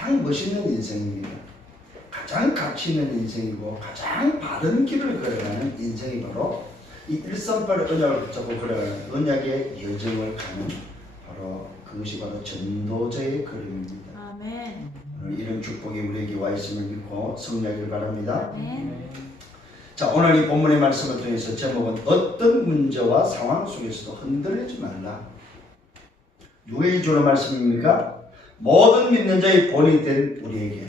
가장 멋있는 인생입니다. 가장 가치 있는 인생이고 가장 바른 길을 걸어가는 인생이 바로 이 138의 언약을 붙잡고 걸어가는 언약의 여정을 가는 바로 그것이 바로 전도자의 걸음입니다. 아멘. 오늘 이런 축복이 우리에게 와 있음을 믿고 성리하기를 바랍니다. 아멘. 자, 오늘 이 본문의 말씀을 통해서 제목은 어떤 문제와 상황 속에서도 흔들리지 말라. 누구에게 주는 말씀입니까? 모든 믿는 자의 본이 된 우리에게,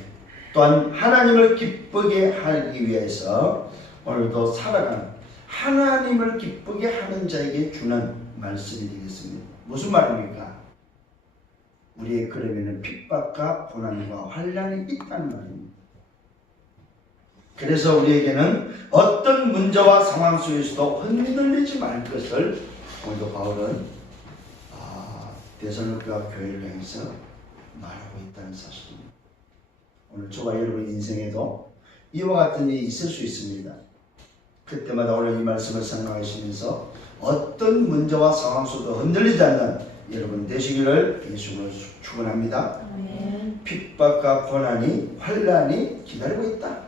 또한 하나님을 기쁘게 하기 위해서 오늘도 살아가는 하나님을 기쁘게 하는 자에게 주는 말씀이 되겠습니다. 무슨 말입니까? 우리의 그러면은 핍박과 고난과 환난이 있다는 말입니다. 그래서 우리에게는 어떤 문제와 상황 속에서도 흔들리지 말 것을 오늘도 바울은 데살로니가 교회를 향해서 말하고 있다는 사실입니다. 오늘 저와 여러분 인생에도 이와 같은 일이 있을 수 있습니다. 그때마다 오늘 이 말씀을 생각하시면서 어떤 문제와 상황 속에도 흔들리지 않는 여러분 되시기를 예수님으로 축원합니다. 아멘. 핍박과 고난이 환난이 기다리고 있다.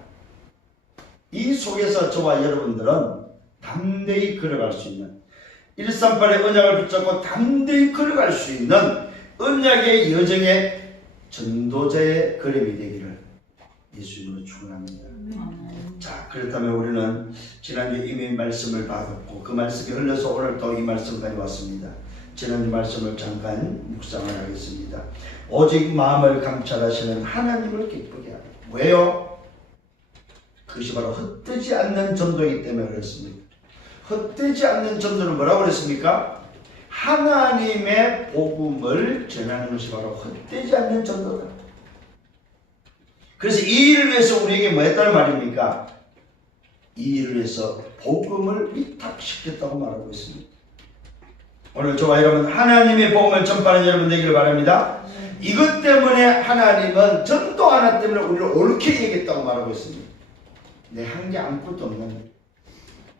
이 속에서 저와 여러분들은 담대히 걸어갈 수 있는 138의 언약을 붙잡고 담대히 걸어갈 수 있는 언약의 여정의 전도자의 걸음이 되기를 예수님으로 축원합니다. 자, 그렇다면 우리는 지난주에 이미 말씀을 받았고 그 말씀이 흘러서 오늘 또 이 말씀까지 왔습니다. 지난주 말씀을 잠깐 묵상을 하겠습니다. 오직 마음을 감찰하시는 하나님을 기쁘게 하라. 왜요? 그것이 바로 헛되지 않는 전도이기 때문에 그렇습니다. 헛되지 않는 전도는 뭐라고 그랬습니까? 하나님의 복음을 전하는 것이 바로 헛되지 않는 전도다. 그래서 이 일을 위해서 우리에게 뭐 했다는 말입니까? 이 일을 위해서 복음을 위탁시켰다고 말하고 있습니다. 오늘 저와 여러분 하나님의 복음을 전파하는 여러분 되기를 바랍니다. 이것 때문에 하나님은 전도 하나 때문에 우리를 옳게 얘기했다고 말하고 있습니다. 내 한 게 아무것도 없는데,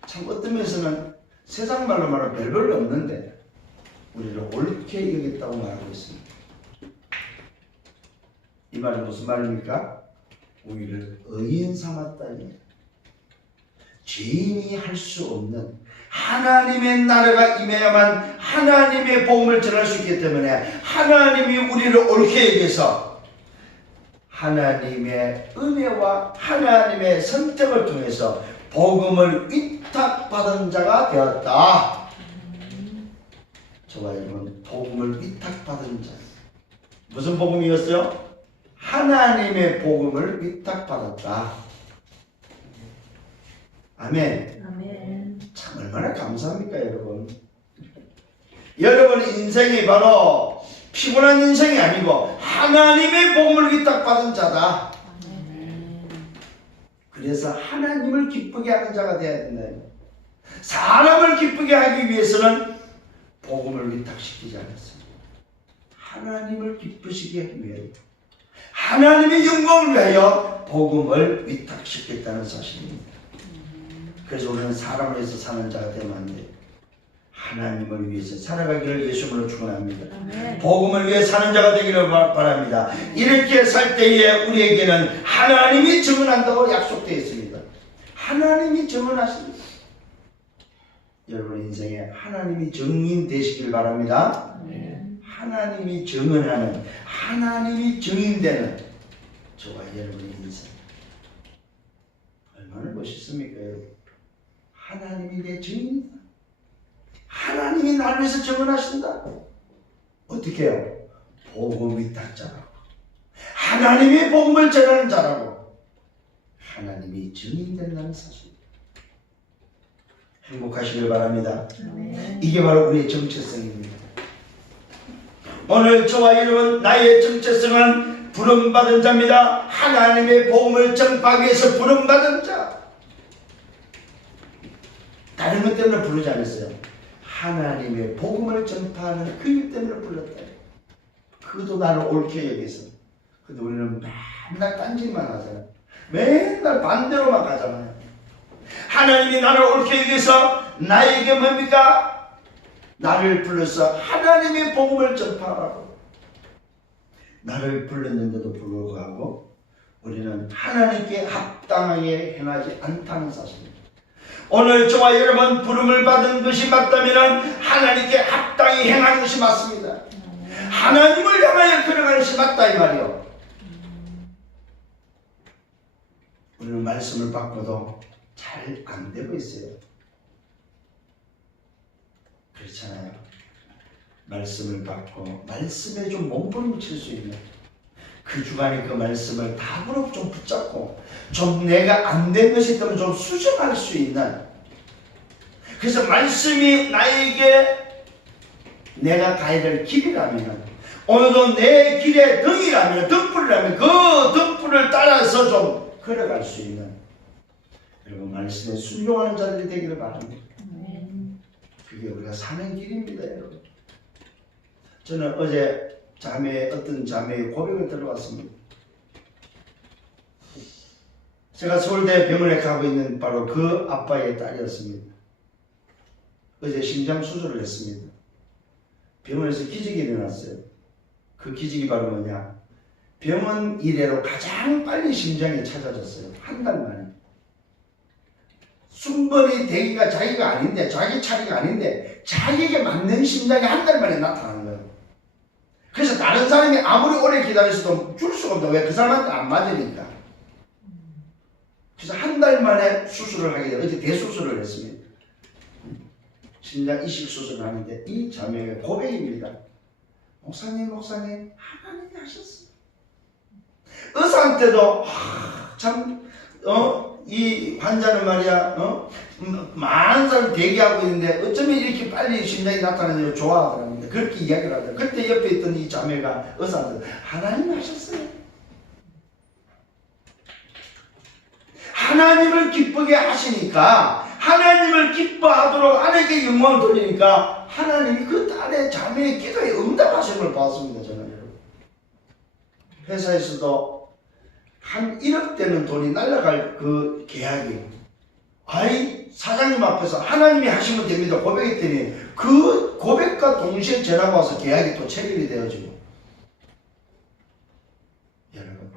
참 어떤 면에서는 세상 말로 말하면 별별로 없는데 우리를 옳게 여겼다고 말하고 있습니다. 이 말은 무슨 말입니까? 우리를 의인 삼았다니, 죄인이 할 수 없는 하나님의 나라가 임해야만 하나님의 복음을 전할 수 있기 때문에 하나님이 우리를 옳게 여겨서 하나님의 은혜와 하나님의 선택을 통해서 복음을 위탁받은 자가 되었다. 저와 여러분 복음을 위탁받은 자, 무슨 복음이었어요? 하나님의 복음을 위탁받았다. 아멘. 아멘. 참 얼마나 감사합니까 여러분. 여러분 인생이 바로 피곤한 인생이 아니고 하나님의 복음을 위탁받은 자다. 아멘. 그래서 하나님을 기쁘게 하는 자가 되어야 된다. 사람을 기쁘게 하기 위해서는 복음을 위탁시키지 않았습니다. 하나님을 기쁘시게 하기 위해 하나님의 영광을 위하여 복음을 위탁시켰다는 사실입니다. 그래서 우리는 사람을 위해서 사는 자가 되면 안 돼요. 하나님을 위해서 살아가기를 예수님으로 축원합니다. 아멘. 복음을 위해 사는 자가 되기를 바랍니다. 이렇게 살 때에 우리에게는 하나님이 증언한다고 약속되어 있습니다. 하나님이 증언하십니다. 여러분 인생에 하나님이 증인 되시길 바랍니다. 아멘. 하나님이 증언하는, 하나님이 증인되는 저와 여러분의 인생 얼마나 멋있습니까 여러분. 하나님이 내 증인이다. 하나님이 나를 위해서 증언하신다. 어떻게 해요? 복음 위탁자라고, 하나님의 복음을 전하는 자라고 하나님이 증인된다는 사실. 행복하시길 바랍니다. 아멘. 이게 바로 우리의 정체성입니다. 오늘 저와 여러분 나의 정체성은 부름받은 자입니다. 하나님의 복음을 전파하기 위해서 부름받은 자. 다른 것 때문에 부르지 않았어요. 하나님의 복음을 전파하는 그 일 때문에 불렀다. 그것도 나를 옳게 여기서. 근데 우리는 맨날 딴짓만 하잖아요. 맨날 반대로만 가잖아요. 하나님이 나를 옳게 여기서 나에게 뭡니까? 나를 불러서 하나님의 복음을 전파하라고. 나를 불렀는데도 불구하고 우리는 하나님께 합당하게 행하지 않다는 사실입니다. 오늘 저와 여러분 부름을 받은 것이 맞다면 하나님께 합당히 행하는 것이 맞습니다. 하나님을 향하여 걸어가는 것이 맞다 이 말이요. 우리는 말씀을 받고도 잘 안 되고 있어요. 그렇잖아요. 말씀을 받고 말씀에 좀 몸부림칠 수 있는 그 주간에 그 말씀을 답으로 좀 붙잡고 좀 내가 안 된 것이 있다면 좀 수정할 수 있는, 그래서 말씀이 나에게 내가 가야 될 길이라면 오늘도 내 길의 등이라면 등불이라면 그 등불을 따라서 좀 걸어갈 수 있는, 그리고 말씀에 순종하는 자들이 되기를 바랍니다. 그게 우리가 사는 길입니다, 여러분. 저는 어제 어떤 자매의 고백을 들어봤습니다. 제가 서울대 병원에 가고 있는 바로 그 아빠의 딸이었습니다. 어제 심장 수술을 했습니다. 병원에서 기적이 일어났어요. 그 기적이 바로 뭐냐? 병원 이래로 가장 빨리 심장이 찾아졌어요. 한 달 만에. 순번이 되기가 자기가 아닌데, 자기 차례가 아닌데 자기에게 맞는 심장이 한 달 만에 나타나는 거예요. 그래서 다른 사람이 아무리 오래 기다렸어도 줄 수가 없다. 왜? 그 사람한테 안 맞으니까. 그래서 한 달 만에 수술을 하게 돼요. 어제 대수술을 했습니다. 심장 이식 수술을 하는데 이 자매의 고백입니다. 목사님 하나님이 하셨어요. 의사한테도 이 환자는 말이야 많은 사람 대기하고 있는데 어쩌면 이렇게 빨리 심장이 나타나는 좋아하더랍니다. 그렇게 이야기를 하더라고요. 그때 옆에 있던 이 자매가 의사한테 하나님이 하셨어요. 하나님을 기쁘게 하시니까, 하나님을 기뻐하도록 하나님께 영광을 돌리니까 하나님이 그 딸의 자매의 기도에 응답하신 걸 봤습니다. 저는 여러분. 회사에서도 한 1억 되는 돈이 날아갈 그 계약이, 사장님 앞에서 하나님이 하시면 됩니다 고백했더니 그 고백과 동시에 전화가 와서 계약이 또 체결이 되어지고. 여러분,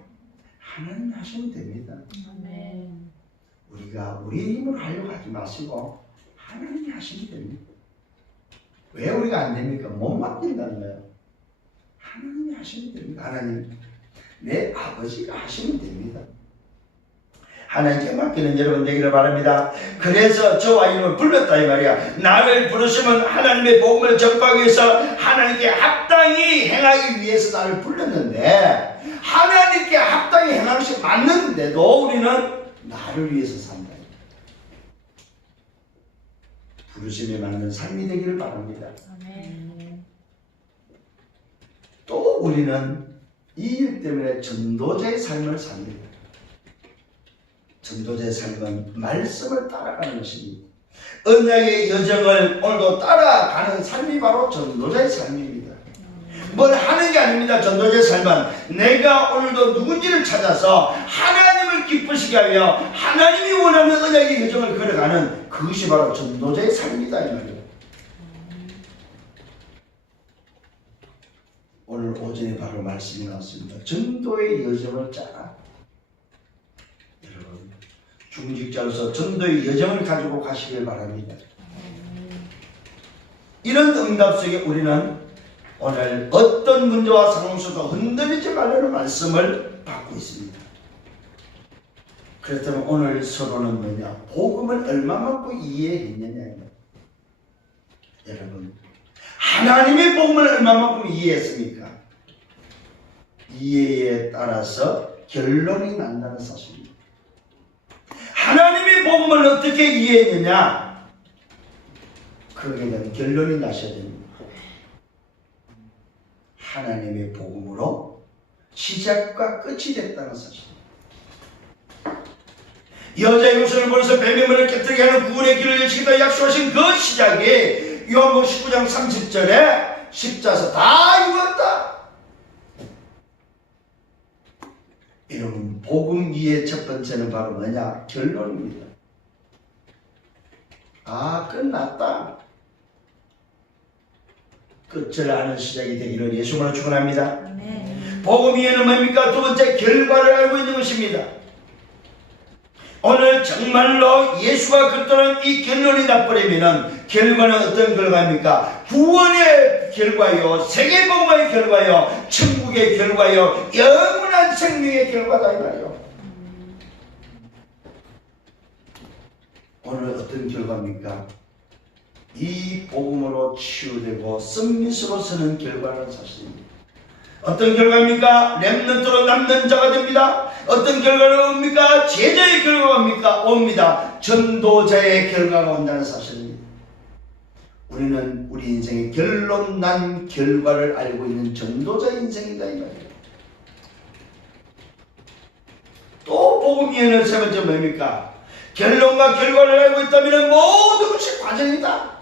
하나님이 하시면 됩니다. 아멘. 우리가 우리 힘으로 하려고 하지 마시고 하나님이 하시면 됩니다. 왜 우리가 안 됩니까? 못 맡긴다는 거예요. 하나님이 하시면 됩니다. 하나님, 내 아버지가 하시면 됩니다. 하나님께 맡기는 여러분 되기를 바랍니다. 그래서 저와 이름을 불렀다 이 말이야. 나를 부르시면 하나님의 복음을 전파하기 위해서 하나님께 합당히 행하기 위해서 나를 불렀는데, 하나님께 합당히 행하는 것이 맞는데도 우리는 나를 위해서 산다. 부르심에 맞는 삶이 되기를 바랍니다. 아멘. 또 우리는 이 일 때문에 전도자의 삶을 삽니다. 전도자의 삶은 말씀을 따라가는 것입니다. 언약의 여정을 오늘도 따라가는 삶이 바로 전도자의 삶입니다. 뭘 하는 게 아닙니다. 전도자의 삶은 내가 오늘도 누군지를 찾아서 하나님을 기쁘시게 하며 하나님이 원하는 언약의 여정을 걸어가는 그것이 바로 전도자의 삶이다 이 말이에요. 오늘 오전에 바로 말씀이 나왔습니다. 전도의 여정을 짜라. 여러분, 중직자로서 전도의 여정을 가지고 가시길 바랍니다. 이런 응답 속에 우리는 오늘 어떤 문제와 상황 속에서 흔들리지 말라는 말씀을 받고 있습니다. 그렇다면 오늘 서로는 뭐냐? 복음을 얼마만큼 이해했느냐. 여러분, 하나님의 복음을 얼마만큼 이해했습니까? 이해에 따라서 결론이 난다는 사실입니다. 하나님의 복음을 어떻게 이해했느냐? 거기에 대한 결론이 나셔야 됩니다. 하나님의 복음으로 시작과 끝이 됐다는 사실입니다. 여자의 요선을 보내서 뱀의 문을 깨뜨리게 하는 구원의 길을 여시겠다 약속하신 그 시작이 요한복음 19장 30절에 십자서 다 이루었다. 여러분, 복음 이해의 첫 번째는 바로 뭐냐? 결론입니다. 끝났다. 끝을 아는 시작이 되기를 예수님으로 축원합니다. 복음 이해는 뭡니까? 두 번째, 결과를 알고 있는 것입니다. 오늘 정말로 예수가 그리스도는 이 결론이 나버리면 결과는 어떤 결과입니까? 구원의 결과요, 세계복음의 결과요, 천국의 결과요, 영원한 생명의 결과다 이 말이요. 오늘 어떤 결과입니까? 이 복음으로 치유되고 성민수로 서는 결과는 사실입니다. 어떤 결과입니까? 렘넌트로 남는 자가 됩니다. 어떤 결과가 옵니까? 제자의 결과가 옵니다. 전도자의 결과가 온다는 사실입니다. 우리는 우리 인생의 결론 난 결과를 알고 있는 전도자의 인생이다 이 말이에요. 또 복음 이해는 세 번째 뭡니까? 결론과 결과를 알고 있다면 모든 것이 과정이다.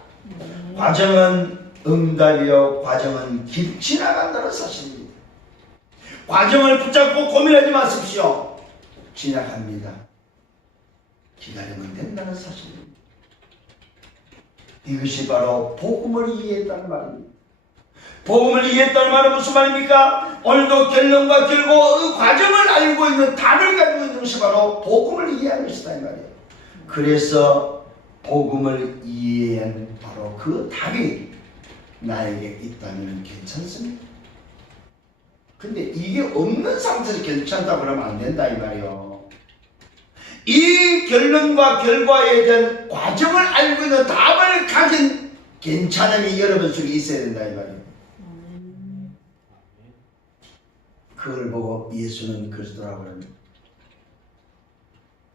과정은 응답이요, 과정은 지나간다는 사실입니다. 과정을 붙잡고 고민하지 마십시오. 지나갑니다. 기다리면 된다는 사실입니다. 이것이 바로 복음을 이해했다는 말입니다. 복음을 이해했다는 말은 무슨 말입니까? 오늘도 결론과 결과 그 과정을 알고 있는 답을 가지고 있는 것이 바로 복음을 이해하는 것이다 이 말이에요. 그래서 복음을 이해한 바로 그 답이 나에게 있다면 괜찮습니다. 근데 이게 없는 상태에서 괜찮다고 그러면 안 된다 이 말이요. 이 결론과 결과에 대한 과정을 알고 있는 답을 가진 괜찮음이 여러분 속에 있어야 된다 이 말이에요. 그걸 보고 예수는 그리스도라고 합니다.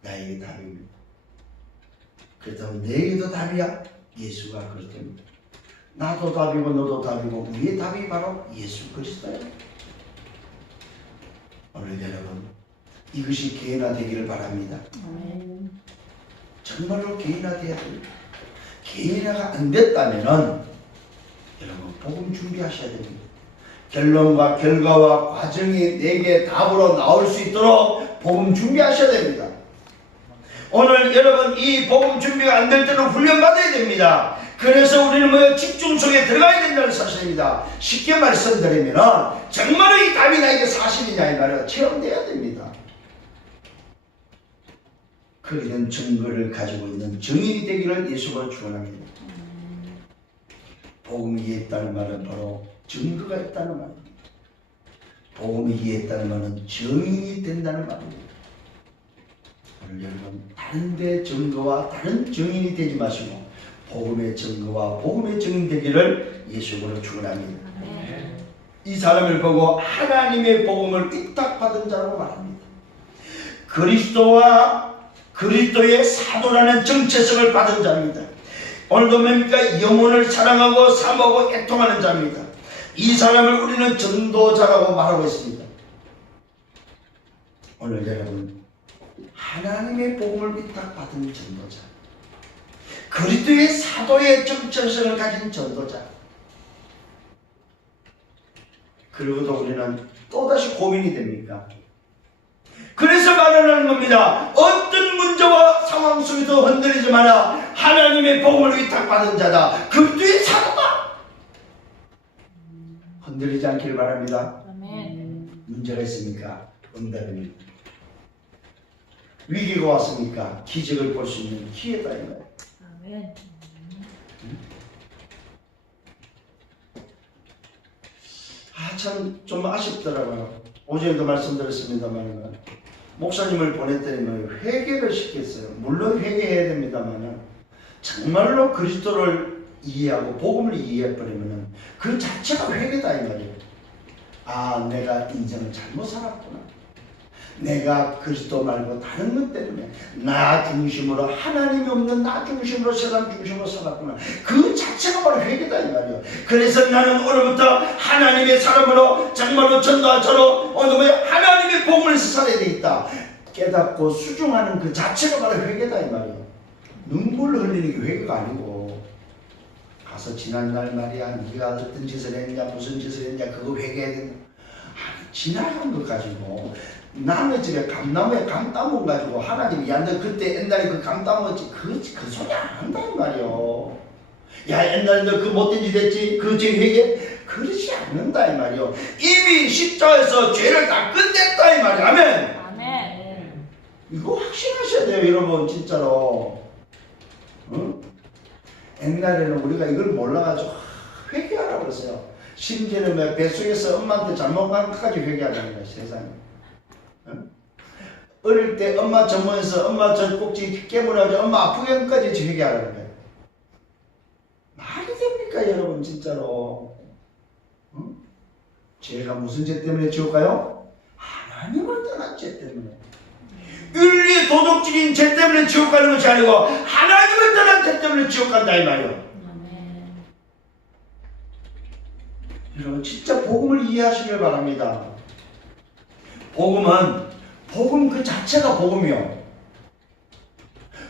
나에게 답입니다. 그렇다면 내게도 답이야? 예수가 그리스도입니다. 나도 답이고 너도 답이고 우리의 답이 바로 예수 그리스도예요. 오늘 여러분 이것이 개인화되기를 바랍니다. 정말로 개인화되어야 됩니다. 개인화가 안 됐다면 여러분 복음 준비하셔야 됩니다. 결론과 결과와 과정이 내게 답으로 나올 수 있도록 복음 준비하셔야 됩니다. 오늘 여러분 이 복음 준비가 안 될 때는 훈련받아야 됩니다. 그래서 우리는 집중 속에 들어가야 된다는 사실입니다. 쉽게 말씀드리면 정말로 이 답이 나에게 사실이냐 이 말을 체험돼야 됩니다. 그런 증거를 가지고 있는 증인이 되기를 예수가 축원합니다. 복음이 이해했다는 말은 바로 증거가 있다는 말입니다. 복음이 이해했다는 말은 증인이 된다는 말입니다. 오늘 여러분 다른 데 증거와 다른 증인이 되지 마시고 복음의 증거와 복음의 증인 되기를 예수로 축원합니다. 이 사람을 보고 하나님의 복음을 위탁받은 자라고 말합니다. 그리스도와 그리스도의 사도라는 정체성을 받은 자입니다. 오늘도 뭡니까? 영혼을 사랑하고 사모하고 애통하는 자입니다. 이 사람을 우리는 전도자라고 말하고 있습니다. 오늘 여러분 하나님의 복음을 위탁받은 전도자, 그리스도의 사도의 정체성을 가진 전도자. 그리고도 우리는 또다시 고민이 됩니까? 그래서 말하는 겁니다. 어떤 문제와 상황 속에서 흔들리지 마라. 하나님의 복음을 위탁받은 자다. 그리스도의 사도다. 흔들리지 않기를 바랍니다. 문제가 있습니까? 응답입니다. 위기가 왔습니까? 기적을 볼 수 있는 기회다. 아멘. 참 좀 아쉽더라고요. 어제도 말씀드렸습니다만 목사님을 보냈더니 회개를 시켰어요. 물론 회개해야 됩니다만 정말로 그리스도를 이해하고 복음을 이해해버리면 그 자체가 회개다 이 말이에요. 아, 내가 인생을 잘못 살았구나. 내가 그리스도 말고 다른 것 때문에 나 중심으로, 하나님이 없는 나 중심으로, 세상 중심으로 살았구나. 그 자체가 바로 회개다 이 말이에요. 그래서 나는 오늘부터 하나님의 사람으로 정말로 전도자로 하나님의 복음을 살아야 되겠다 깨닫고 수중하는 그 자체가 바로 회개다 이 말이에요. 눈물을 흘리는 게 회개가 아니고 가서 지난날 말이야 네가 어떤 짓을 했냐 무슨 짓을 했냐 그거 회개해야 된다. 지나간 것 가지고 남의 집에 감나무에 감 따먹어 가지고 하나님이 야 너 그때 옛날에 그 감 따먹었지 그 소리 안 한다 이 말이요. 야, 옛날에 너 그 못된 짓 했지? 그 죄 회개? 그러지 않는다 이 말이요. 이미 십자가에서 죄를 다 끝냈다 이 말이요. 아멘. 아멘. 이거 확신하셔야 돼요 여러분 진짜로. 응? 옛날에는 우리가 이걸 몰라가지고 회개하라고 그랬어요. 심지어는 뭐 뱃속에서 엄마한테 잘못 간 것까지 회개하는 거야 세상에. 응? 어릴 때 엄마 전문에서 엄마 젖꼭지 깨물어가지고 엄마 아프게 한까지 회개하라는 거예요. 말이 됩니까 여러분 진짜로. 응? 죄가 무슨 죄 때문에 지옥 가요? 하나님을 떠난 죄 때문에. 윤리 도덕적인 죄 때문에 지옥 가는 것이 아니고 하나님을 떠난 죄 때문에 지옥 간다 이 말이에요. 아멘. 여러분 진짜 복음을 이해하시길 바랍니다. 복음 그 자체가 복음이요.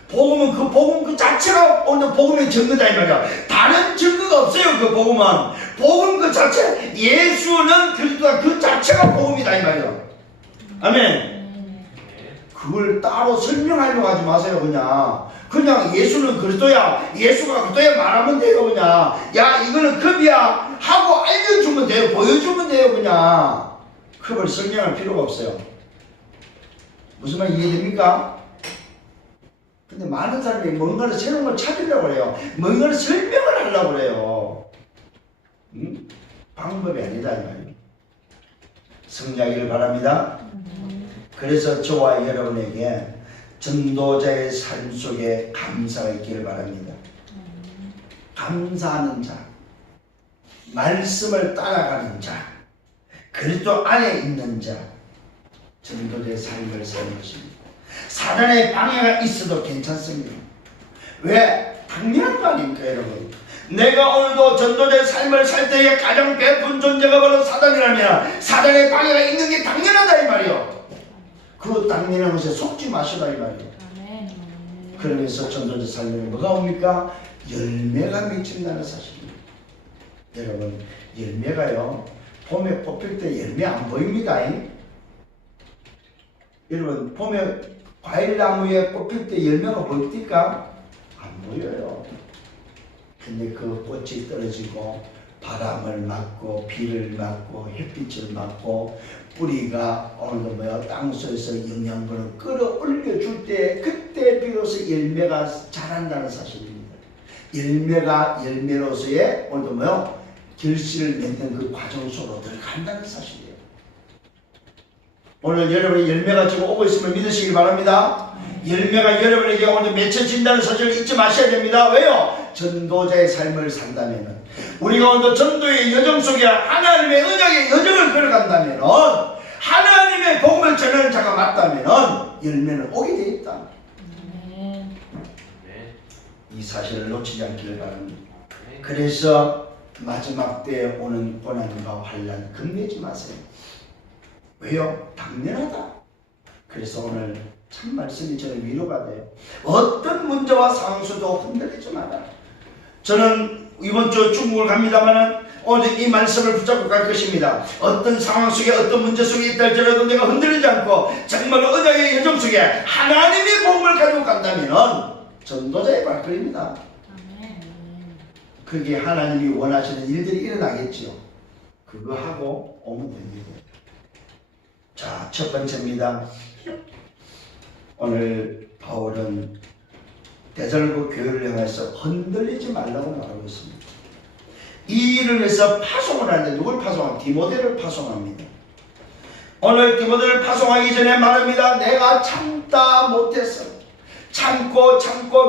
복음은 그 복음 그 자체가 오늘 복음의 증거다 이 말이야. 다른 증거가 없어요. 그 복음 그 자체, 예수는 그리스도가 그 자체가 복음이다 이 말이야. 아멘. 그걸 따로 설명하려고 하지 마세요. 그냥 예수는 그리스도야, 예수가 그리스도야 말하면 돼요. 그냥 야 이거는 급이야 하고 알려주면 돼요. 보여주면 돼요. 그냥 그걸 설명할 필요가 없어요. 무슨 말 이해됩니까? 근데 많은 사람이 뭔가를 새로운 걸 찾으려고 해요. 뭔가를 설명을 하려고 해요. 응? 방법이 아니다 이 말이에요. 성장하기를 바랍니다. 그래서 저와 여러분에게 전도자의 삶 속에 감사가 있기를 바랍니다. 감사하는 자, 말씀을 따라가는 자, 그리스도 안에 있는 자, 전도자의 삶을 사는 것입니다. 사단의 방해가 있어도 괜찮습니다. 왜? 당연한 거 아닙니까 여러분? 내가 오늘도 전도자의 삶을 살 때에 가장 베푼 존재가 바로 사단이라면 사단의 방해가 있는 게 당연하다 이 말이요. 그 당연한 것에 속지 마시라 이 말이에요. 그러면서 전도자 삶에 뭐가 옵니까? 열매가 맺힌다는 사실입니다. 여러분 열매가요 봄에 뽑힐 때 열매 안 보입니다. 여러분 봄에 과일나무에 뽑힐 때 열매가 보입니까? 안 보여요. 근데 그 꽃이 떨어지고 바람을 맞고 비를 맞고 햇빛을 맞고 뿌리가 오늘도 땅속에서 영양분을 끌어올려 줄 때 그때 비로소 열매가 자란다는 사실입니다. 열매가 열매로서의 오늘도 결실을 맺는 그 과정 속으로 들어간다는 사실이에요. 오늘 여러분이 열매가 지금 오고 있음을 믿으시기 바랍니다. 열매가 여러분에게 오늘 맺혀진다는 사실을 잊지 마셔야 됩니다. 왜요? 전도자의 삶을 산다면 우리가 오늘 전도의 여정 속에 하나님의 언약의 여정을 걸어간다면 하나님의 복음을 전하는 자가 맞다면 열매는 오게 되어 있다. 이 사실을 놓치지 않기를 바랍니다. 그래서 마지막 때에 오는 고난과 환난 겁내지 마세요. 왜요? 당연하다. 그래서 오늘 참 말씀이 저는 위로가 돼요. 어떤 문제와 상황 속도 흔들리지 마라. 저는 이번 주 중국을 갑니다만 오늘 이 말씀을 붙잡고 갈 것입니다. 어떤 상황 속에 어떤 문제 속에 있다 할지라도 내가 흔들리지 않고 정말로 언약의 여정 속에 하나님의 복음을 가지고 간다면 전도자의 발걸음입니다. 그게 하나님이 원하시는 일들이 일어나겠지요. 그거 하고 오면 됩니다. 자, 첫 번째입니다. 오늘 바울은 데살로니가 교회를 향해서 흔들리지 말라고 말하고 있습니다. 이 일을 위해서 파송을 하는데 누굴 파송합니까? 디모데를 파송합니다. 오늘 디모데를 파송하기 전에 말합니다. 내가 참다 못했어. 참고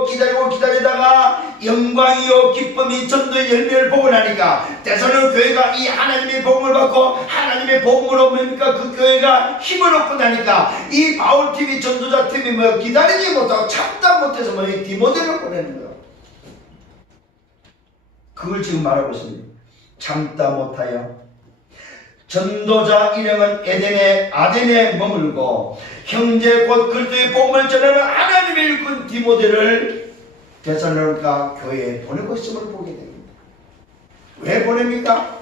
기다리다가 영광이요 기쁨이 전도의 열매를 보고 나니까 데살로니가 교회가 이 하나님의 복음을 받고 하나님의 복음으로 뭡니까? 그 교회가 힘을 얻고 나니까 이 바울팀이 전도자팀이 기다리지 못하고 참다 못해서 디모데를 보내는 거예요. 그걸 지금 말하고 있습니다. 참다 못하여 전도자 일행은 아덴에 머물고 형제 곧 그리스도의 복음을 전하는 하나님의 일꾼 디모데를 데살로니가 교회에 보내고 있음을 보게 됩니다. 왜 보냅니까?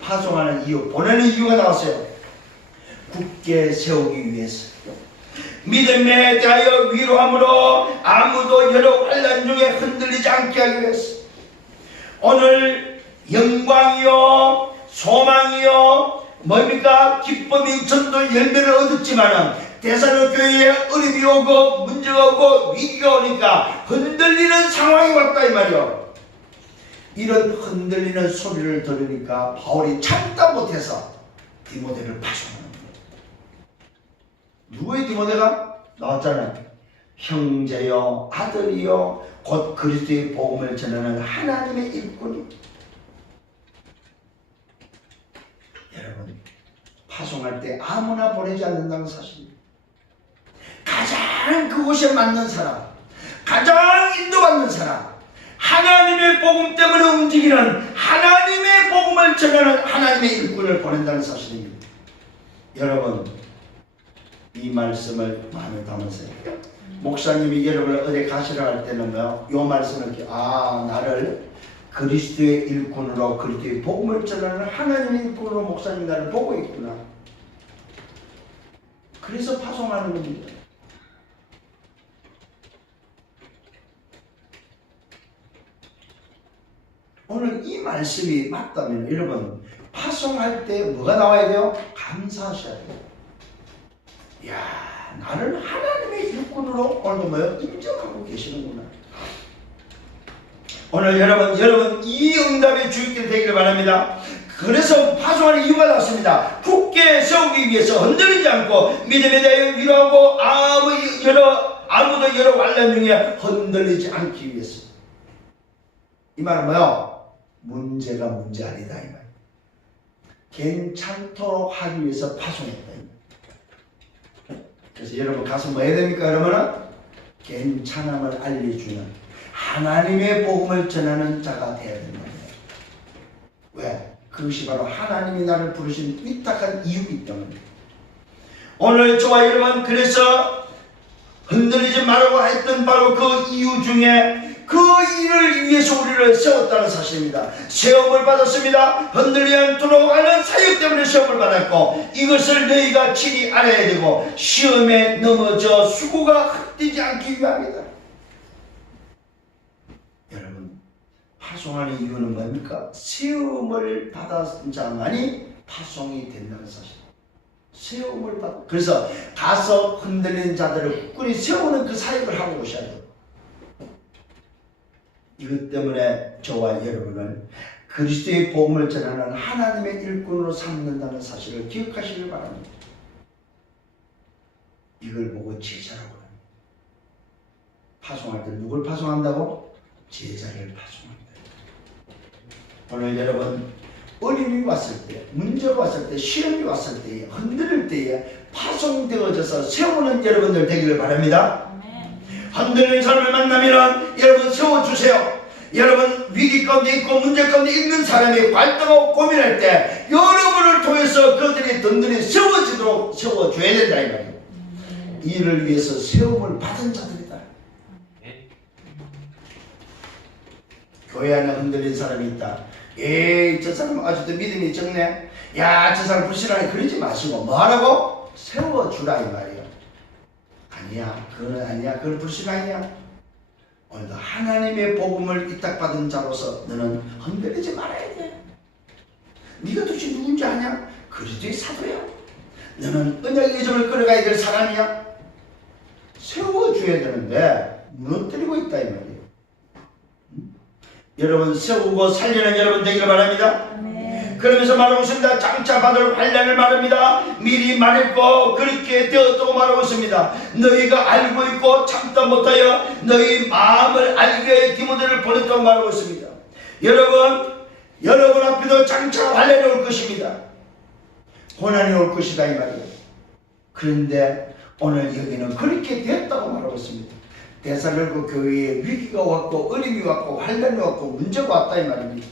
파송하는 이유, 보내는 이유가 나왔어요. 굳게 세우기 위해서. 믿음에 대하여 위로함으로 아무도 여러 환난 중에 흔들리지 않게 하기 위해서. 오늘 영광이요 소망이요 뭡니까 기쁨이 전도 열매를 얻었지만은 데살로교회에 어려움이 오고 문제가 오고 위기가 오니까 흔들리는 상황이 왔다 이 말이요. 이런 흔들리는 소리를 들으니까 바울이 참다 못해서 디모데를 파송하는 거예요. 누구의 디모데가? 나왔잖아요. 형제요 아들이요 곧 그리스도의 복음을 전하는 하나님의 일꾼이. 여러분 파송할 때 아무나 보내지 않는다는 사실입니다. 가장 그곳에 맞는 사람, 가장 인도받는 사람, 하나님의 복음 때문에 움직이는 하나님의 복음을 전하는 하나님의 일꾼을 보낸다는 사실입니다. 여러분 이 말씀을 마음에 담으세요. 목사님이 여러분을 어디 가시라 할 때는 이 말씀을 이렇게 나를 그리스도의 일꾼으로 그리스도의 복음을 전하는 하나님의 일꾼으로 목사님 나를 보고 있구나. 그래서 파송하는 겁니다. 오늘 이 말씀이 맞다면 여러분 파송할 때 뭐가 나와야 돼요? 감사하셔야 돼요. 이야 나를 하나님의 일꾼으로 오늘도 인정하고 계시는구나. 오늘 여러분 이 응답의 주인공이 되기를 바랍니다. 그래서 파송하는 이유가 나왔습니다. 굳게 세우기 위해서 흔들리지 않고 믿음에 대해 위로하고 아무도 여러 환난 중에 흔들리지 않기 위해서. 이 말은 뭐요? 문제가 문제 아니다 이 말. 괜찮도록 하기 위해서 파송했다 이 말. 그래서 여러분 가서 뭐 해야 됩니까? 여러분은 괜찮음을 알려주는 하나님의 복음을 전하는 자가 되어야 된다. 왜? 그것이 바로 하나님이 나를 부르신 위탁한 이유이기 때문에. 오늘 저와 여러분 그래서 흔들리지 말라고 했던 바로 그 이유 중에 그 일을 위해서 우리를 세웠다는 사실입니다. 시험을 받았습니다. 흔들리지 않도록 하는 사역 때문에 시험을 받았고 이것을 너희가 친히 알아야 되고 시험에 넘어져 수고가 헛되지 않기 위함이다. 여러분 파송하는 이유는 뭡니까? 시험을 받은 자만이 파송이 된다는 사실. 시험을 받. 그래서 가서 흔들리는 자들을 굳건히 세우는 그 사역을 하고 오셔야 돼요. 이것 때문에 저와 여러분을 그리스도의 복음을 전하는 하나님의 일꾼으로 삼는다는 사실을 기억하시길 바랍니다. 이걸 보고 제자라고 합니다. 파송할 때 누굴 파송한다고? 제자를 파송합니다. 오늘 여러분 어려움이 왔을 때, 문제가 왔을 때, 시험이 왔을 때, 흔들릴 때에 파송되어져서 세우는 여러분들 되기를 바랍니다. 흔들리는 사람을 만나면 여러분 세워주세요. 여러분 위기 가운데 있고 문제 가운데 있는 사람이 발동하고 고민할 때 여러분을 통해서 그들이 든든히 세워지도록 세워줘야 된다 이 말이에요. 이를 위해서 세움을 받은 자들이다. 교회 안에 흔들린 사람이 있다. 에이 저 사람 아직도 믿음이 적네. 야 저 사람 불신하네. 그러지 마시고 뭐하라고? 세워주라 이 말이에요. 아니야 그건 아니야 그건 불신 아니야. 오늘도 하나님의 복음을 위탁받은 자로서 너는 흔들리지 말아야 돼. 네가 도대체 누군지 아냐? 그리스도의 사도야. 너는 언약의 여정을 끌어가야 될 사람이야. 세워줘야 되는데 무너뜨리고 있다 이 말이에요. 여러분 세우고 살리는 여러분 되기를 바랍니다. 그러면서 말하고 있습니다. 장차 받을 환난을 말합니다. 미리 말했고 그렇게 되었다고 말하고 있습니다. 너희가 알고 있고 참다 못하여 너희 마음을 알게 디모데를 보냈다고 말하고 있습니다. 여러분 앞에도 장차 환난이 올 것입니다. 고난이 올 것이다 이 말이에요. 그런데 오늘 여기는 그렇게 되었다고 말하고 있습니다. 데살로니가 교회에 위기가 왔고 어려움이 왔고 환난이 왔고 문제가 왔다 이 말입니다.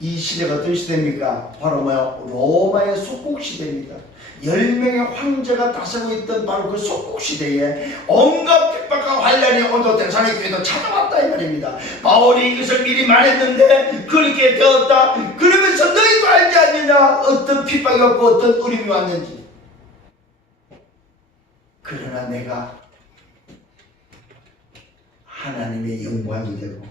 이 시대가 어떤 시대입니까? 바로 로마의 속국시대입니다. 10명의 황제가 다스리고 있던 바로 그 속국시대에 온갖 핍박과 환난이 오늘도 데살로니가 교회도 찾아왔다 이 말입니다. 바울이 이것을 미리 말했는데 그렇게 되었다. 그러면서 너희도 알지 않느냐 어떤 핍박이 왔고 어떤 어려움이 왔는지. 그러나 내가 하나님의 영광이 되고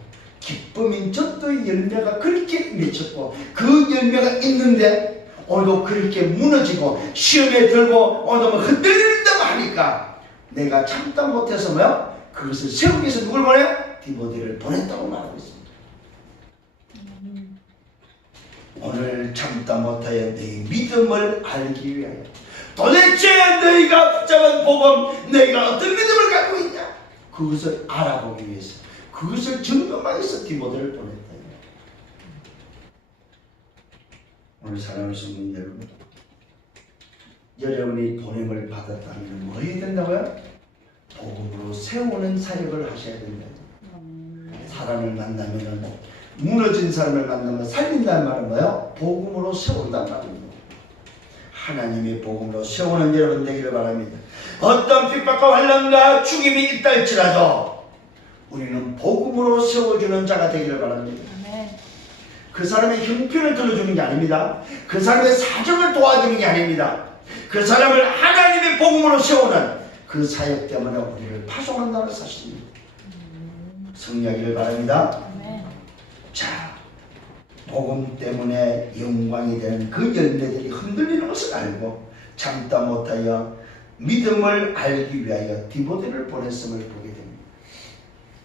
기쁨인 전도의 열매가 그렇게 맺혔고 그 열매가 있는데 오늘도 그렇게 무너지고 시험에 들고 오늘도 흔들린다고 하니까 내가 참다 못해서 뭐야? 그것을 세우기 위해서 누굴 보내? 디모데를 보냈다고 말하고 있습니다. 오늘 참다 못하여 네 믿음을 알기 위하여 도대체 너희가 붙잡은 복음 너희가 어떤 믿음을 갖고 있냐? 그것을 알아보기 위해서 그것을 점검하기 위해서 디모데를 보냈다. 오늘 사랑하는 성도 여러분, 여러분이 보냄을 받았다면 뭐 해야 된다고요? 복음으로 세우는 사역을 하셔야 된다. 사람을 만나면 무너진 사람을 만나면 살린다는 말은 뭐예요? 복음으로 세운다는 말입니다. 하나님의 복음으로 세우는 여러분 되기를 바랍니다. 어떤 핍박과 환난과 죽임이 있다 할지라도 우리는 복음으로 세워주는 자가 되기를 바랍니다. 그 사람의 형편을 들어주는 게 아닙니다. 그 사람의 사정을 도와주는 게 아닙니다. 그 사람을 하나님의 복음으로 세우는 그 사역 때문에 우리를 파송한다는 사실입니다. 승리하기를 바랍니다. 자, 복음 때문에 영광이 되는 그 열매들이 흔들리는 것을 알고 참다 못하여 믿음을 알기 위하여 디모데를 보냈음을 보게 됩니다.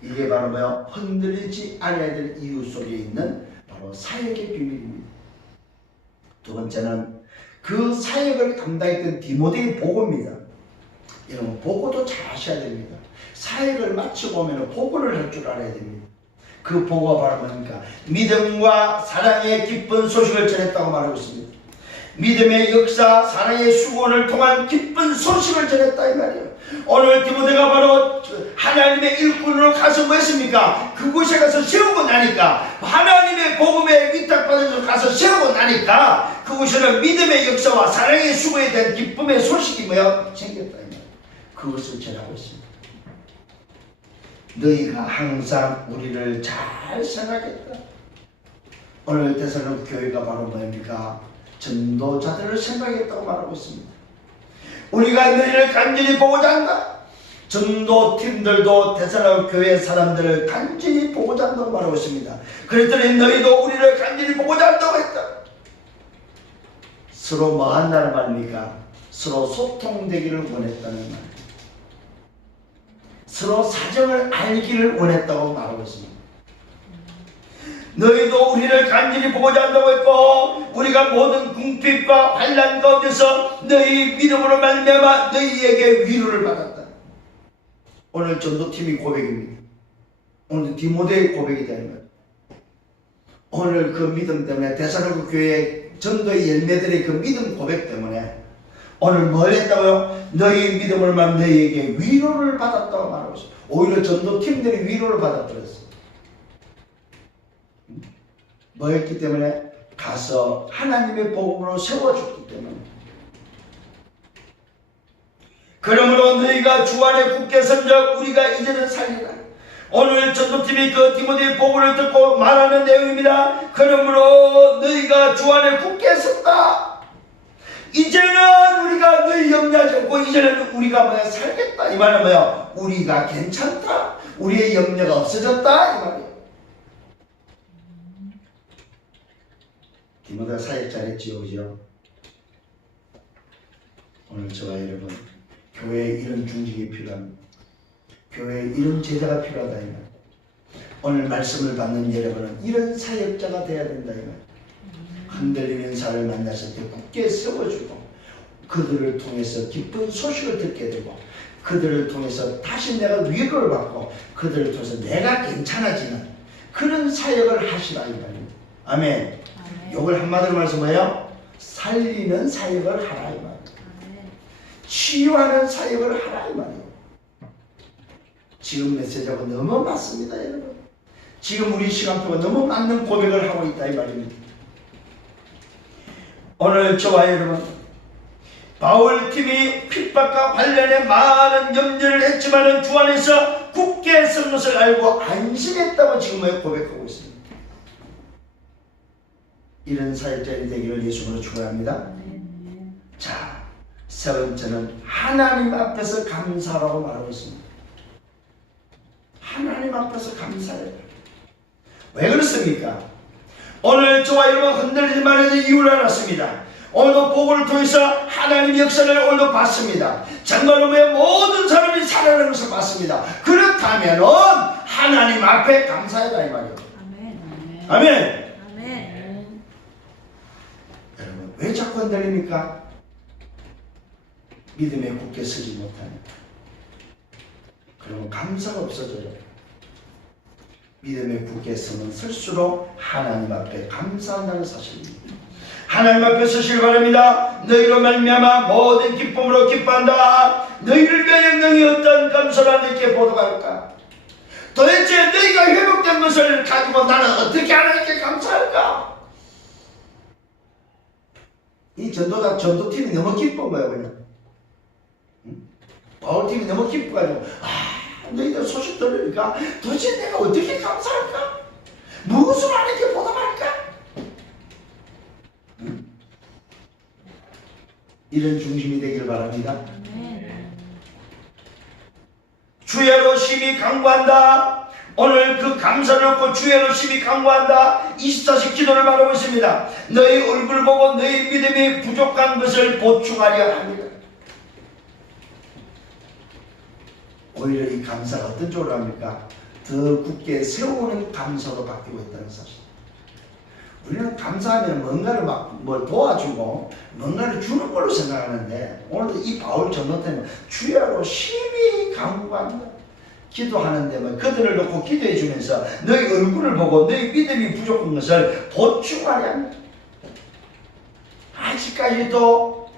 이게 바로 뭐요? 흔들리지 않아야 될 이유 속에 있는 바로 사역의 비밀입니다. 두 번째는 그 사역을 감당했던 디모데의 보고입니다. 여러분 보고도 잘 하셔야 됩니다. 사역을 마치고 오면 보고를 할 줄 알아야 됩니다. 그 보고가 바로 뭡니까? 믿음과 사랑의 기쁜 소식을 전했다고 말하고 있습니다. 믿음의 역사, 사랑의 수고를 통한 기쁜 소식을 전했다 이 말이에요. 오늘 디모데가 바로 하나님의 일꾼으로 가서 뭐 했습니까? 그곳에 가서 세우고 나니까 하나님의 복음에 위탁받아서 가서 세우고 나니까 그곳에는 믿음의 역사와 사랑의 수고에 대한 기쁨의 소식이 뭐야? 생겼다 이 말이에요. 그것을 전하고 있습니다. 너희가 항상 우리를 잘 생각했다. 오늘 대사는 교회가 바로 뭡니까? 전도자들을 생각했다고 말하고 있습니다. 우리가 너희를 간절히 보고자 한다. 전도팀들도 대사로 교회 사람들을 간절히 보고자 한다고 말하고 있습니다. 그랬더니 너희도 우리를 간절히 보고자 한다고 했다. 서로 뭐 한다는 말입니까? 서로 소통되기를 원했다는 말. 서로 사정을 알기를 원했다고 말하고 있습니다. 너희도 우리를 간절히 보고자 한다고 했고 우리가 모든 궁핍과 환난 가운데서 너희 믿음으로 말미암아 너희에게 위로를 받았다. 오늘 전도팀이 고백입니다. 오늘 디모데의 고백이 되는 거예요. 오늘 그 믿음 때문에 데살로니가 교회 전도의 열매들의 그 믿음 고백 때문에 오늘 뭘 했다고요? 너희 믿음을 만 너희에게 위로를 받았다고 말하고 있어요. 오히려 전도팀들이 위로를 받아버렸어요. 뭐 했기 때문에? 가서 하나님의 복음으로 세워줬기 때문에. 그러므로 너희가 주 안에 굳게 선적 우리가 이제는 살리라. 오늘 전도팀이 그 디모데의 복음을 듣고 말하는 내용입니다. 그러므로 너희가 주 안에 굳게 섰다. 이제는 우리가 너희 염려하지 않고 이제는 우리가 뭐야 살겠다 이 말은 뭐야? 우리가 괜찮다. 우리의 염려가 없어졌다 이 말이에요. 디모데가 사역 잘했지요, 그죠? 오늘 저와 여러분 교회에 이런 중직이 필요합니다. 교회에 이런 제자가 필요하다 이 말. 오늘 말씀을 받는 여러분은 이런 사역자가 되어야 된다 이 말. 흔들리는 사람을 만났을 때 굳게 세워주고 그들을 통해서 기쁜 소식을 듣게 되고 그들을 통해서 다시 내가 위로를 받고 그들을 통해서 내가 괜찮아지는 그런 사역을 하시라 이 말입니다. 아멘. 이걸 한마디로 말해서 뭐예요? 살리는 사역을 하라 이 말이에요. 치유하는 사역을 하라 이 말이에요. 지금 메시지하고 너무 맞습니다 여러분. 지금 우리 시간표가 너무 맞는 고백을 하고 있다 이 말입니다. 오늘 저와 여러분 바울팀이 핍박과 관련해 많은 염려를 했지만 주 안에서 굳게 선 것을 알고 안심했다고 지금 고백하고 있습니다. 이런 사역자들이 되기를 예수님으로 축원합니다. 자, 세 번째는 하나님 앞에서 감사라고 말하고 있습니다. 하나님 앞에서 감사해요. 왜 그렇습니까? 오늘 저와 여러분 흔들리지 말아야 될 이유를 알았습니다. 오늘도 복음을 통해서 하나님의 역사를 오늘도 봤습니다. 정말로 모든 사람이 살아나는 것을 봤습니다. 그렇다면 하나님 앞에 감사해라 이 말이에요. 아멘. 아멘. 아멘. 여러분 왜 자꾸 흔들립니까? 믿음에 굳게 서지 못하니까. 그러면 감사가 없어져요. 믿음에 굳게 서면 설수록 하나님 앞에 감사한다는 사실입니다. 하나님 앞에 서시길 바랍니다. 너희로 말미암아 모든 기쁨으로 기뻐한다. 너희를 위하여 능히 어떤 감사를 하나님께 보도할까? 도대체 너희가 회복된 것을 가지고 나는 어떻게 하나님께 감사할까? 이 전도팀이 너무 기쁜 거예요. 그냥 바울팀이 너무 기뻐가지고 너희들 소식 들으니까 도대체 내가 어떻게 감사할까? 무엇을 하나님께 보답할까? 이런 중심이 되기를 바랍니다. 아멘. 주야로 심히 강구한다. 오늘 그 감사를 얻고 주야로 심히 강구한다. 24시 기도를 바라고 있습니다. 너희 얼굴을 보고 너희 믿음이 부족한 것을 보충하려 합니다. 오히려 이 감사가 어떤 쪽으로 합니까? 더 굳게 세우는 감사로 바뀌고 있다는 사실. 우리는 감사하면 뭔가를 뭘 도와주고 뭔가를 주는 걸로 생각하는데 오늘도 이 바울 전도 때문에 주야로 심히 강구한다. 기도하는데 그들을 놓고 기도해 주면서 너희 얼굴을 보고 너희 믿음이 부족한 것을 보충하려 합니다. 아직까지도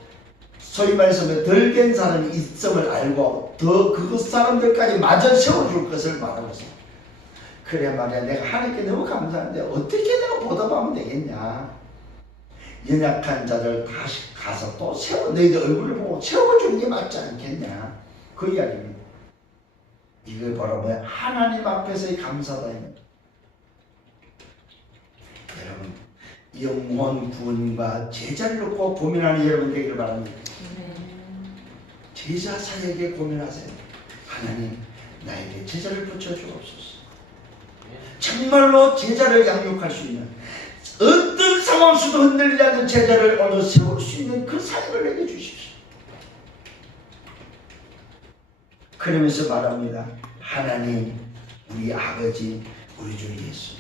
소위 말해서 덜 된 사람이 있음을 알고 더 그 사람들까지 마저 세워줄 것을 말하고 있습니다. 그래 말이야 내가 하나님께 너무 감사한데 어떻게 내가 보답하면 되겠냐. 연약한 자들 다시 가서 또 너희들 얼굴을 보고 채워주는 게 맞지 않겠냐. 그 이야기입니다. 이걸 바로 하나님 앞에서의 감사다입니다. 여러분 영혼 구원과 제자를 놓고 고민하는 여러분 되기를 바랍니다. 제자 사역에 고민하세요. 하나님 나에게 제자를 붙여주옵소서. 정말로 제자를 양육할 수 있는 어떤 상황 속도 흔들리지 않는 제자를 얻어 세울 수 있는 그 사역을 내게 주십시오. 그러면서 말합니다. 하나님 우리 아버지 우리 주 예수.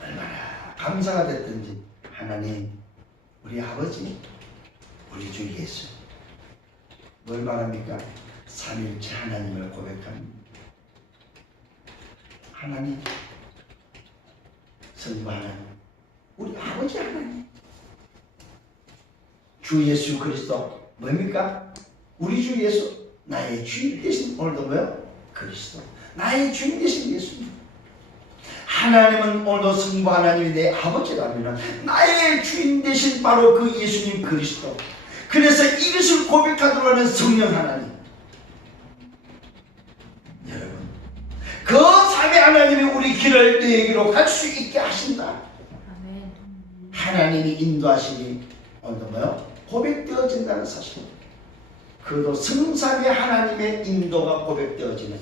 얼마나 감사가 됐든지 하나님 우리 아버지 우리 주 예수. 뭘 말합니까? 삼일째 하나님을 고백합니다. 하나님 성부 하나님 우리 아버지 하나님 주 예수 그리스도 뭡니까? 우리 주 예수 나의 주인 되신 오늘도 뭐요? 그리스도 나의 주인 되신 예수님. 하나님은 오늘도 성부 하나님이 내 아버지라면 나의 주인 되신 바로 그 예수님 그리스도. 그래서 이것을 고백하도록 하는 성령 하나님. 여러분 그 삼위 하나님이 우리 길을 너에게로 갈 수 있게 하신다. 아멘. 하나님이 인도하시니 오늘도 뭐요? 고백되어진다는 사실. 그도 성삼위 하나님의 인도가 고백되어지는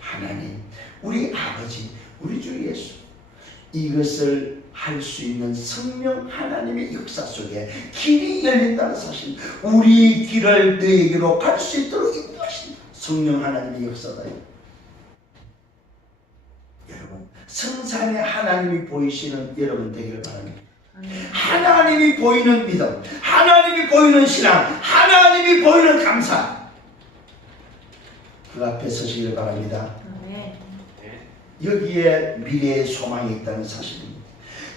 하나님 우리 아버지 우리 주 예수. 이것을 할 수 있는 성령 하나님의 역사 속에 길이 열린다는 사실. 우리 길을 너에게로 갈 수 있도록 인도하신다. 성령 하나님의 역사다. 여러분 성삼위 하나님이 보이시는 여러분 되기를 바랍니다. 하나님이 보이는 믿음, 하나님이 보이는 신앙, 하나님이 보이는 감사. 그 앞에 서시길 바랍니다. 아멘. 여기에 미래의 소망이 있다는 사실입니다.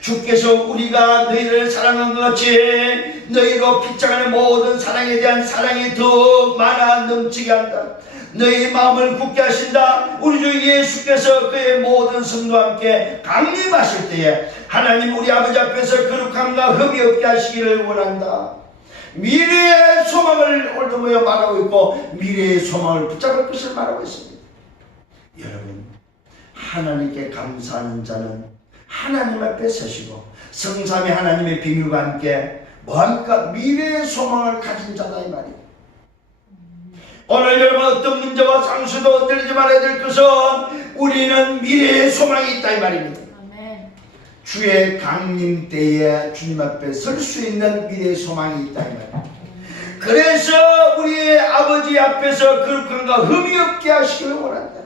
주께서 우리가 너희를 사랑한 것 같이 너희로 빗장하는 모든 사랑에 대한 사랑이 더 많아 넘치게 한다. 너희 마음을 굳게 하신다. 우리 주 예수께서 그의 모든 성도와 함께 강림하실 때에 하나님 우리 아버지 앞에서 거룩함과 흠이 없게 하시기를 원한다. 미래의 소망을 오늘도 모여 말하고 있고 미래의 소망을 붙잡을 것을 말하고 있습니다. 여러분 하나님께 감사하는 자는 하나님 앞에 서시고 성삼위 하나님의 비밀과 함께 뭐합니까? 미래의 소망을 가진 자다 이 말이에요. 오늘 여러분 어떤 문제와 상수도 흔들리지 말아야 될 것은 우리는 미래의 소망이 있다 이 말입니다. 아멘. 주의 강림 때에 주님 앞에 설 수 있는 미래의 소망이 있다 이 말입니다. 그래서 우리의 아버지 앞에서 거룩함과 흠이 없게 하시기를 원한다.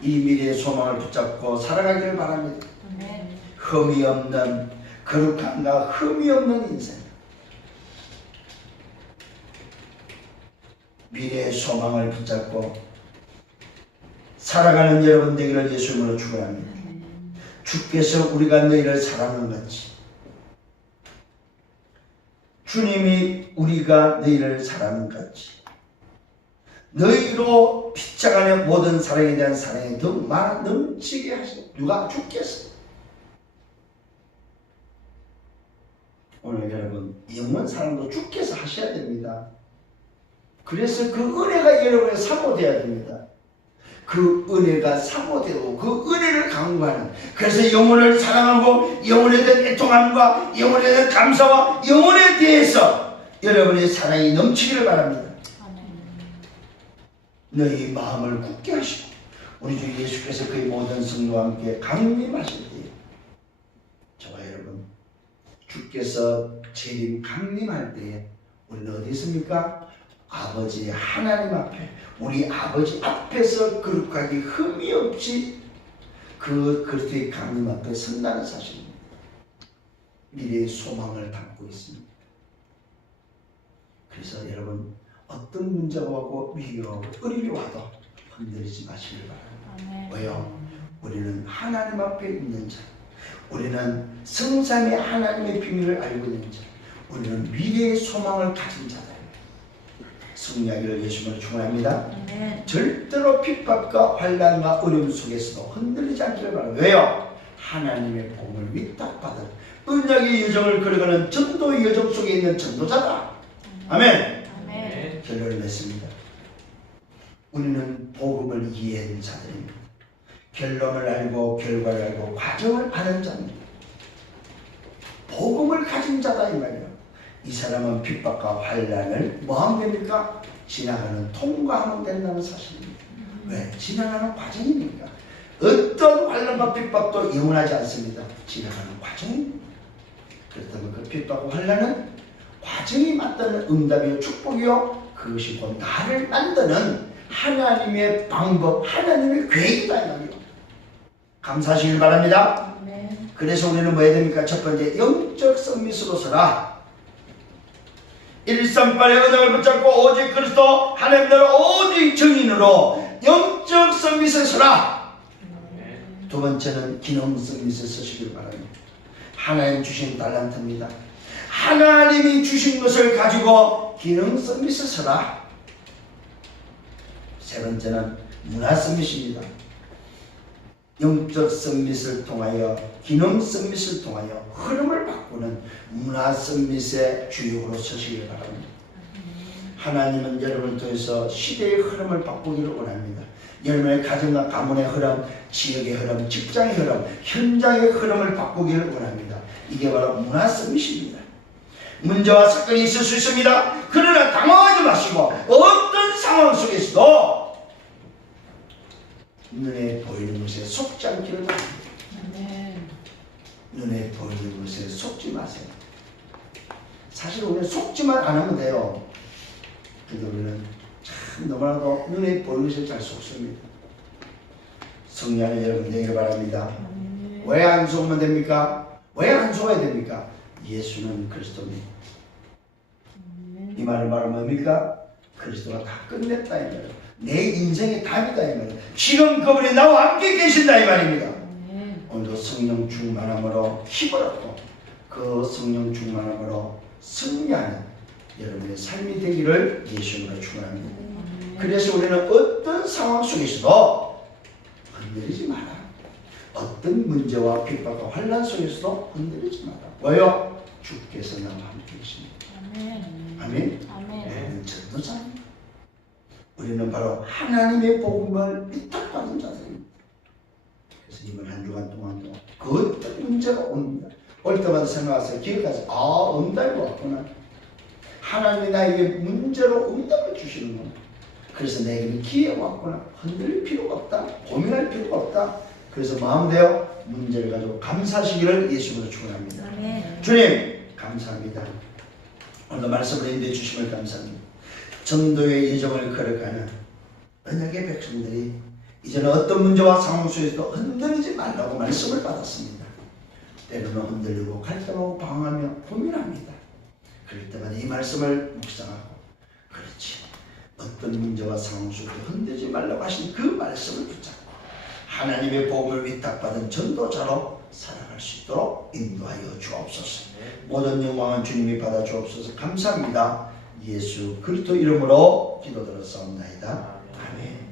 이 미래의 소망을 붙잡고 살아가기를 바랍니다. 아멘. 흠이 없는 거룩함과 흠이 없는 인생, 미래의 소망을 붙잡고 살아가는 여러분 되기를 예수님으로 축원합니다. 주께서 우리가 너희를 사랑하는 같이 주님이 우리가 너희를 사랑하는 같이 너희로 빗장하는 모든 사랑에 대한 사랑이 더욱 넘치게 하시고 누가 주께서 오늘 여러분 영원 사랑도 주께서 하셔야 됩니다. 그래서 그 은혜가 여러분의 사모되어야 됩니다. 그 은혜가 사모되고 그 은혜를 강구하는, 그래서 영혼을 사랑하고 영혼에 대한 애통함과 영혼에 대한 감사와 영혼에 대해서 여러분의 사랑이 넘치기를 바랍니다. 아멘. 너희 마음을 굳게 하시고 우리 주 예수께서 그의 모든 성도와 함께 강림하실 때에 저와 여러분 주께서 재림 강림할 때에 우리는 어디 있습니까? 아버지 하나님 앞에, 우리 아버지 앞에서 거룩하게 흠이 없이 그 그리스도의 강림 앞에 선다는 사실입니다. 미래의 소망을 담고 있습니다. 그래서 여러분 어떤 문제가 오고 위기가 오고 어려움이 와도 흔들리지 마시길 바랍니다. 왜요? 우리는 하나님 앞에 있는 자, 우리는 성삼의 하나님의 비밀을 알고 있는 자, 우리는 미래의 소망을 가진 자다. 승리하기를 예수님으로 축원합니다. 절대로 핍박과 환난과 어려움 속에서도 흔들리지 않기를 바랍니다. 왜요? 하나님의 복음을 위탁받은 언약의 여정을 걸어가는 전도의 여정 속에 있는 전도자다. 아멘. 아멘. 결론을 냈습니다. 우리는 복음을 이해하는 자들입니다. 결론을 알고 결과를 알고 과정을 아는 자입니다. 복음을 가진 자다 이 말이에요. 이 사람은 핍박과 환난을 뭐하면 됩니까? 지나가는 통과하면 된다는 사실입니다. 왜? 지나가는 과정이니까. 어떤 환난과 핍박도 영원하지 않습니다. 지나가는 과정입니다. 그렇다면 그 핍박과 환난은 과정이 맞다는 응답이요 축복이요 그것이 곧 나를 만드는 하나님의 방법, 하나님의 계획이다 이 말이에요. 감사하시길 바랍니다. 아멘. 그래서 우리는 뭐 해야 됩니까? 첫 번째 영적 서밋으로 서라. 138의 언약을 붙잡고 오직 그리스도 하나님 나라 오직 증인으로 영적 서밋에 서라. 두 번째는 기능 서밋에 서시길 바랍니다. 하나님 주신 달란트입니다. 하나님이 주신 것을 가지고 기능 서밋에 서라. 세 번째는 문화 서밋입니다. 영적 서밋을 통하여 기능 서밋을 통하여 흐름을 바꾸는 문화 서밋의 주역으로 서시길 바랍니다. 하나님은 여러분을 통해서 시대의 흐름을 바꾸기를 원합니다. 여러분의 가정과 가문의 흐름, 지역의 흐름, 직장의 흐름, 현장의 흐름을 바꾸기를 원합니다. 이게 바로 문화 서밋입니다. 문제와 사건이 있을 수 있습니다. 그러나 당황하지 마시고 어떤 상황 속에서도 눈에 보이는 것에 속지 않기를 바랍니다. 눈에 보이는 것에 속지 마세요. 사실 우리는 속지만 안 하면 돼요. 근데 우리는 참 너무나도 눈에 보이는 것에 잘 속습니다. 성령의 여러분 되기를 바랍니다. 왜 안 속으면 됩니까? 왜 안 속아야 됩니까? 예수는 그리스도입니다. 이 말을 말하면 뭡니까? 그리스도가 다 끝냈다 이 말이에요. 내 인생의 답이다 이 말이에요. 지금 그분이 나와 함께 계신다 이 말입니다. 오늘도 성령 충만함으로 힘을 얻고 그 성령 충만함으로 승리하는 여러분의 삶이 되기를 예수님으로 축원합니다. 그래서 우리는 어떤 상황 속에서도 흔들리지 마라. 어떤 문제와 핍박과 환난 속에서도 흔들리지 마라. 왜요? 주께서 나와 함께 계십니다. 아멘. 우리는 전도자입니다. 우리는 바로 하나님의 복음을 위탁받은 자들입니다. 그래서 이번 한 주간 동안도 그 어떤 문제가 옵니다. 올 때마다 생각하세요. 기억하세요. 아, 응답이 왔구나. 하나님이 나에게 문제로 응답을 주시는구나. 그래서 내게는 기회가 왔구나. 흔들릴 필요가 없다. 고민할 필요가 없다. 그래서 마음대로 문제를 가지고 감사하시기를 예수님으로 축원합니다. 아멘. 주님 감사합니다. 오늘 말씀을 인도해 주심을 감사합니다. 전도의 여정을 걸어가는 언약의 백성들이 이제는 어떤 문제와 상황 속에서도 흔들리지 말라고 말씀을 받았습니다. 때로는 흔들리고 갈등하고 방황하며 고민합니다. 그럴 때마다 이 말씀을 묵상하고 그렇지 어떤 문제와 상황 속에서 흔들리지 말라고 하신 그 말씀을 붙잡고 하나님의 복음을 위탁받은 전도자로 살아갈 수 있도록 인도하여 주옵소서. 모든 영광은 주님이 받아 주옵소서. 감사합니다. 예수 그리스도 이름으로 기도드렸사옵나이다. 아멘.